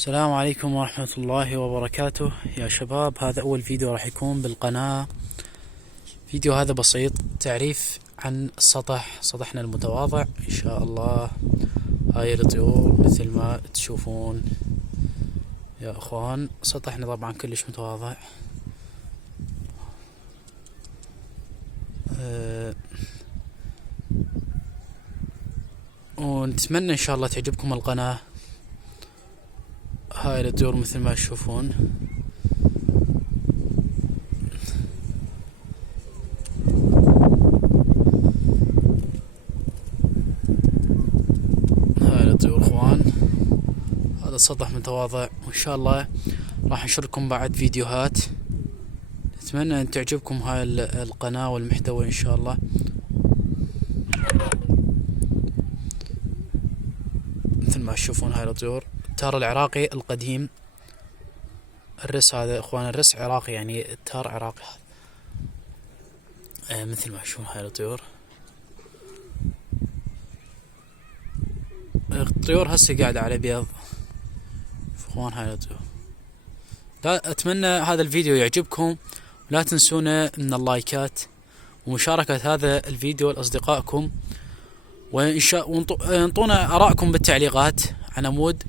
السلام عليكم ورحمة الله وبركاته يا شباب. هذا أول فيديو راح يكون بالقناة. فيديو هذا بسيط، تعريف عن سطحنا المتواضع إن شاء الله. هاي الطيور مثل ما تشوفون يا أخوان، سطحنا طبعا كلش متواضع. ونتمنى إن شاء الله تعجبكم القناة. هاي الطيور مثل ما تشوفون. هاي الطيور اخوان، هذا سطح متواضع، وان شاء الله راح انشركم بعد فيديوهات. اتمنى ان تعجبكم هاي القناة والمحتوى ان شاء الله. مثل ما تشوفون هاي الطيور، التار العراقي القديم. الرس هذا اخوان، الرس عراقي، يعني التار عراقي هذا. مثل ما تشوفون هاي الطيور. الطيور هسه قاعدة على بيض اخوان. هاي الطيور. لا اتمنى هذا الفيديو يعجبكم، ولا تنسونا من اللايكات ومشاركة هذا الفيديو لأصدقائكم، وانطونا آراءكم بالتعليقات على مود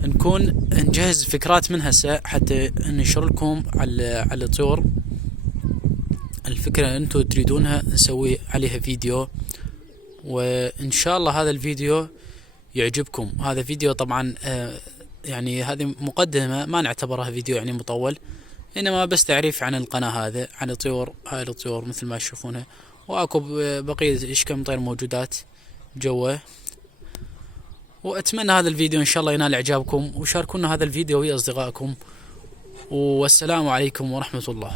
نكون نجهز فكرات من هسه حتى ننشر لكم على الطيور. الفكرة اللي انتم تريدونها نسوي عليها فيديو، وان شاء الله هذا الفيديو يعجبكم. هذا فيديو طبعا يعني هذه مقدمة، ما نعتبرها فيديو يعني مطول، انما بس تعريف عن القناة هذا، عن الطيور. هاي الطيور مثل ما تشوفونها، واكو بقية ايش كم طير موجودات جوا. واتمنى هذا الفيديو ان شاء الله ينال اعجابكم، وشاركونا هذا الفيديو ويا اصدقائكم. والسلام عليكم ورحمة الله.